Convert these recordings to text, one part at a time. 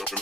Assalamu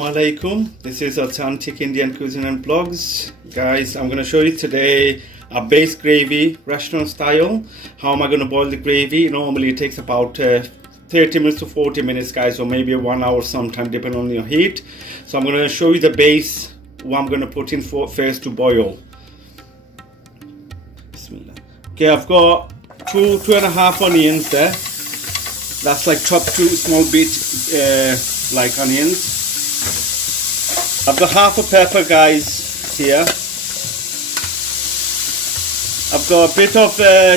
alaikum. This is Authentic Indian Cuisine and Blogs. Guys, I'm going to show you today a base gravy, restaurant style. How am I going to boil the gravy? Normally it takes about 30 minutes to 40 minutes, guys, or maybe 1 hour sometime, depending on your heat. So I'm going to show you the base, what I'm going to put in for first to boil. Bismillah. Okay, I've got two and a half onions there. That's like chopped two small bit like onions. I've got half a pepper, guys, here. I've got a bit of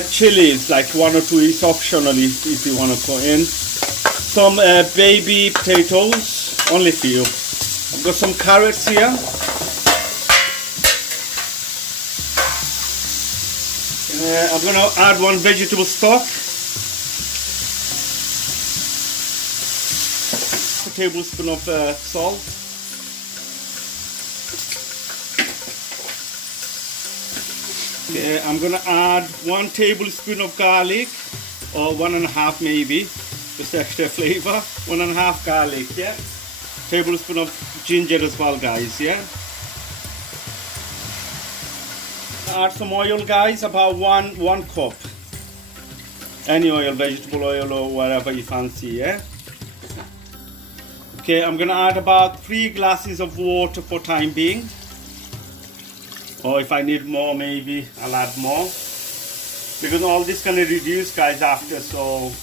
chilies, like 1 or 2 is optional if you want to put in. Some baby potatoes, only few. I've got some carrots here. I'm going to add 1 vegetable stock. A tablespoon of salt. I'm gonna add 1 tablespoon of garlic, or 1.5 maybe, just extra flavor. 1.5 garlic, yeah. Tablespoon of ginger as well, guys, yeah. Add some oil, guys, about one cup. Any oil, vegetable oil or whatever you fancy, yeah. Okay, I'm gonna add about 3 glasses of water for time being. Or if I need more, maybe I'll add more. Because all this gonna reduce, guys, after, so.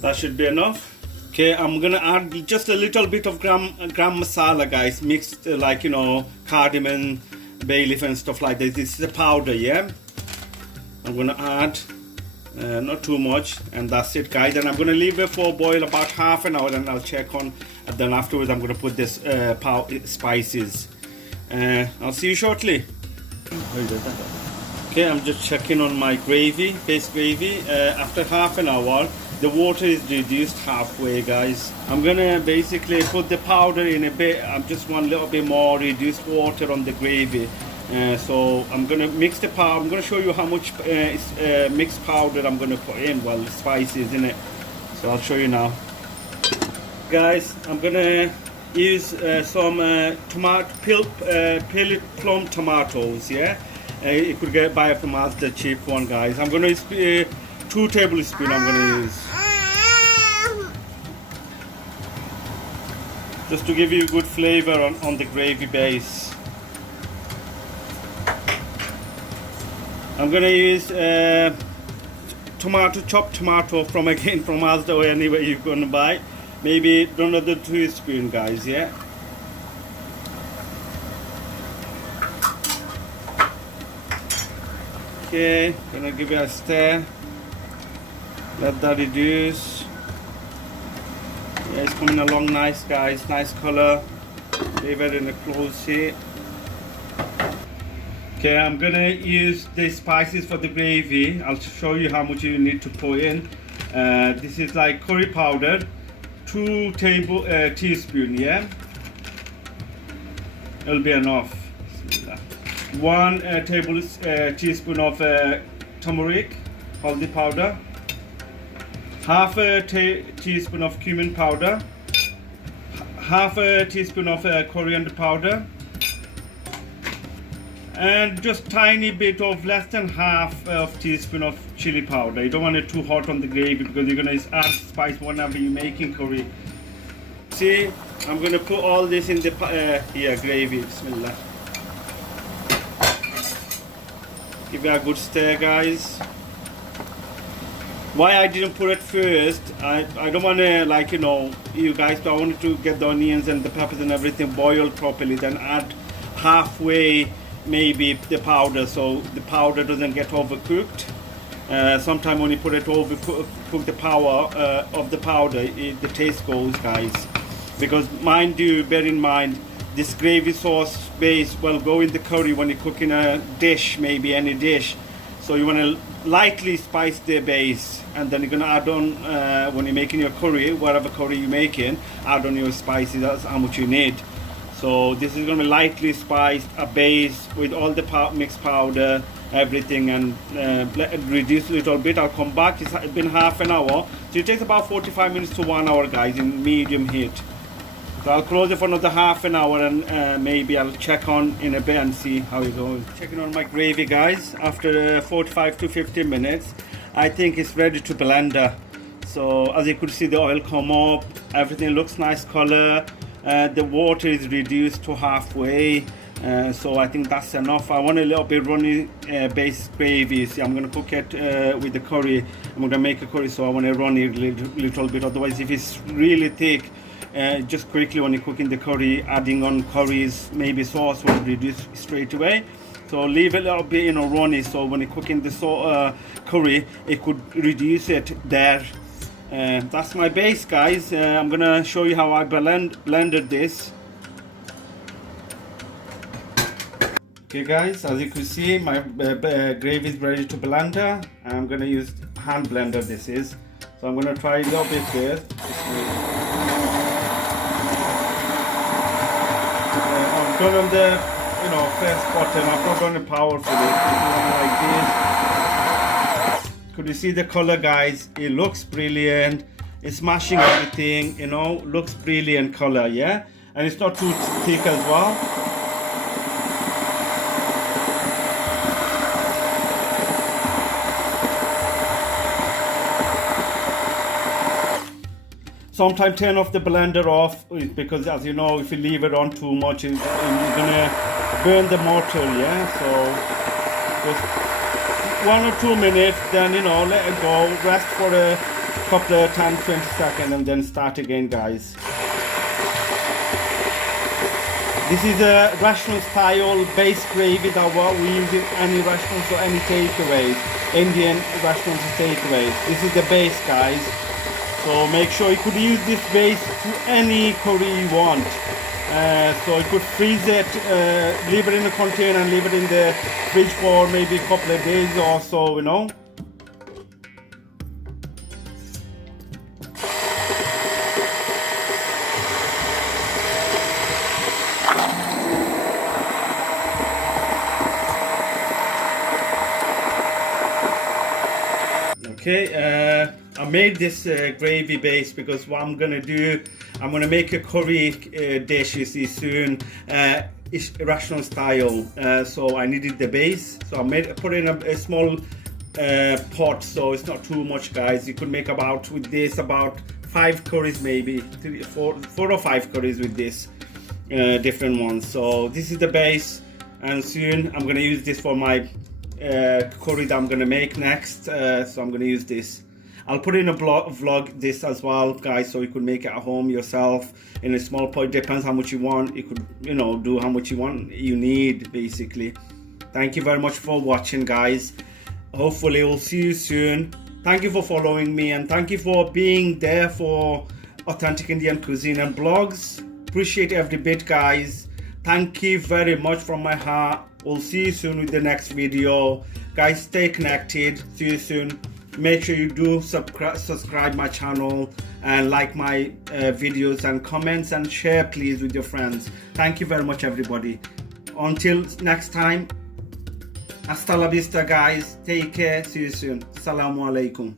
That should be enough. Okay, I'm gonna add just a little bit of gram masala, guys, mixed like, you know, cardamom, bay leaf and stuff like this. This is a powder, yeah. I'm gonna add not too much, and that's it, guys. And I'm gonna leave it for boil about half an hour, and I'll check on, and then afterwards I'm gonna put this spices. I'll see you shortly. Okay, I'm just checking on my gravy, base gravy. After half an hour, the water is reduced halfway, guys. I'm gonna basically put the powder in a bit. I just want a little bit more reduced water on the gravy. So I'm gonna mix the powder. I'm gonna show you how much mixed powder I'm gonna put in, well, the spices in it. So I'll show you now. Guys, I'm gonna use some peeled plum tomatoes, yeah. You could buy it from us, the cheap one, guys. I'm gonna use 2 tablespoons I'm going to use. Just to give you good flavor on the gravy base. I'm going to use chopped tomato from Asda or anywhere you're going to buy. Maybe another 2 teaspoons, guys, yeah. Okay, gonna give it a stir. Let that reduce. Yeah, it's coming along nice, guys. Nice color. Leave it in a close heat. Okay, I'm gonna use the spices for the gravy. I'll show you how much you need to put in. This is like curry powder, 2 teaspoons, yeah. It'll be enough. 1 teaspoon of turmeric, haldi powder. Half a teaspoon of cumin powder, half a teaspoon of coriander powder, and just tiny bit of less than half of teaspoon of chili powder. You don't want it too hot on the gravy because you're gonna add spice whenever you're making curry. See, I'm gonna put all this in the here gravy. Bismillah. Give it a good stir, guys. Why I didn't put it first, I don't want to, like, you know, you guys, I wanted to get the onions and the peppers and everything boiled properly, then add halfway maybe the powder, so the powder doesn't get overcooked. Sometimes when you put it overcook the power of the powder, the taste goes, guys. Because mind you, bear in mind, this gravy sauce base will go in the curry when you're cooking a dish, maybe any dish. So you want to lightly spice the base, and then you're going to add on, when you're making your curry, whatever curry you're making, add on your spices. That's how much you need. So this is going to be lightly spiced, a base with all the mixed powder, everything, and let it reduce a little bit. I'll come back. It's been half an hour, so it takes about 45 minutes to 1 hour, guys, in medium heat. So I'll close it for another half an hour, and maybe I'll check on in a bit and see how it goes. Checking on my gravy, guys. After 45 to 50 minutes, I think it's ready to blender. So as you could see, the oil come up, everything looks nice color. The water is reduced to halfway, so I think that's enough. I want a little bit runny base gravy. See, I'm gonna cook it with the curry. I'm gonna make a curry, so I want to run it a little bit. Otherwise, if it's really thick, just quickly when you're cooking the curry, adding on curries, maybe sauce will reduce straight away. So leave it a little bit, runny, so when you're cooking the curry, it could reduce it there. That's my base, guys. I'm gonna show you how I blended this. Okay, guys, as you can see, my gravy is ready to blender. I'm gonna use hand blender. This is, so I'm gonna try a little bit first. I've done on the first button. I've not done the power for this. Like this. Could you see the color, guys? It looks brilliant. It's smashing everything, looks brilliant color, yeah? And it's not too thick as well. Sometimes turn off the blender off, because as you know, if you leave it on too much, it's gonna burn the motor, yeah? So just 1 or 2 minutes, then let it go, rest for a couple of 10-20 seconds, and then start again, guys. This is a restaurant style base gravy that we use in any restaurants or any takeaways, Indian restaurants and takeaways. This is the base, guys. So make sure you could use this base to any curry you want. So you could freeze it, leave it in a container and leave it in the fridge for maybe a couple of days or so, Okay, I made this gravy base because what I'm gonna do, I'm gonna make a curry dish, you see, soon. It's restaurant style, so I needed the base. So I put in a small pot, so it's not too much, guys. You could make with this about 5 curries, maybe 4 or 5 curries with this, different ones. So this is the base, and soon I'm gonna use this for my curry that I'm gonna make next. So I'm gonna use this. I'll put in a vlog this as well, guys, so you could make it at home yourself in a small pot. Depends how much you want. You could do how much you need, basically. Thank you very much for watching, guys. Hopefully we'll see you soon. Thank you for following me, and thank you for being there for Authentic Indian Cuisine and Blogs. Appreciate every bit, guys. Thank you very much from my heart. We'll see you soon with the next video, guys. Stay connected. See you soon. Make sure you do subscribe my channel and like my videos and comments, and share please with your friends. Thank you very much, everybody. Until next time, hasta la vista, guys. Take care. See you soon. Assalamu alaikum.